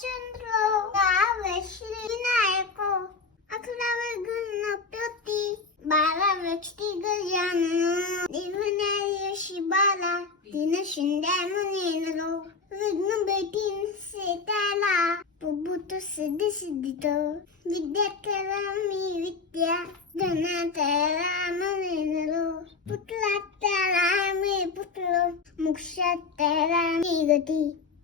चंद्र गावे श्री विनायको 11 गणपती 12 श्री गजानन देवनारी शिबाला 3 शिंद्या मुनीलो विघ्न बेटीन सेताला प्रभूत सिद्धी सिद्धितो विद्या करामी विद्या धनातरा मनेलो पुतला त्याला मी पुतलो मोक्षात त्याला मी गती